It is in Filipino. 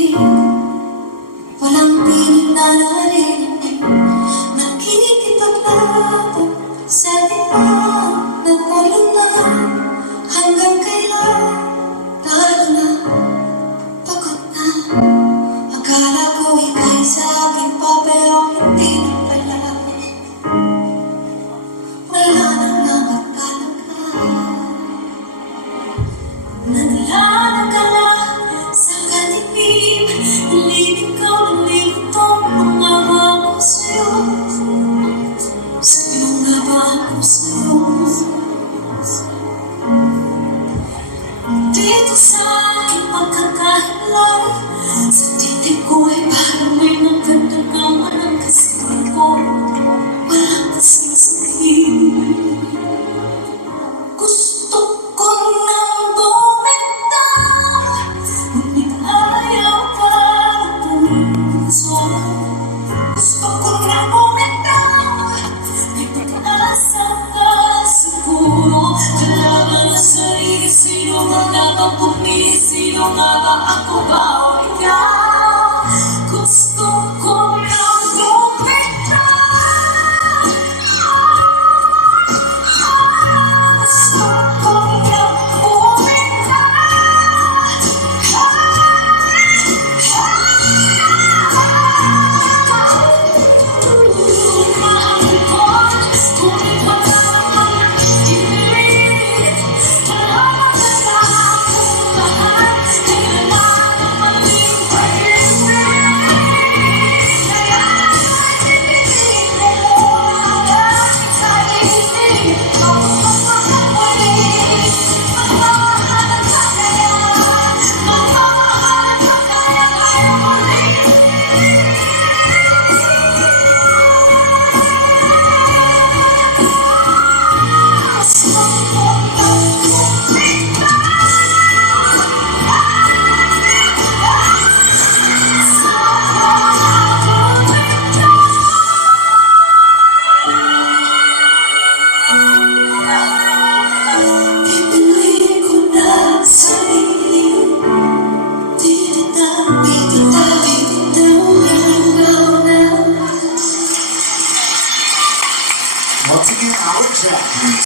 dilim, walang piling na narinig, nakikipaglaban sa ibang nagmulunan. Hanggang kailan, lalo na, pagod na. Akala ko ika'y sa akin pa, pero hindi na pala. Wala nang nakakalaga. Naglalang ka na sa kanipin, nilibig ko ng ligutong mga ko sa'yo. Sino nga ba ako sa'yo? Dito sa aking pagkakahilay, sa titig ko ay parang may nagkatagawa ng kasing ko. Walang kasing sabihin. Gusto ko nang bumitaw, ngunit ayaw pa ng puso. Gusto ko nang bumitaw, may pag-asa ka siguro. Kalaban na sarili, sino nga ba pumili? Sino nga ba ako ba?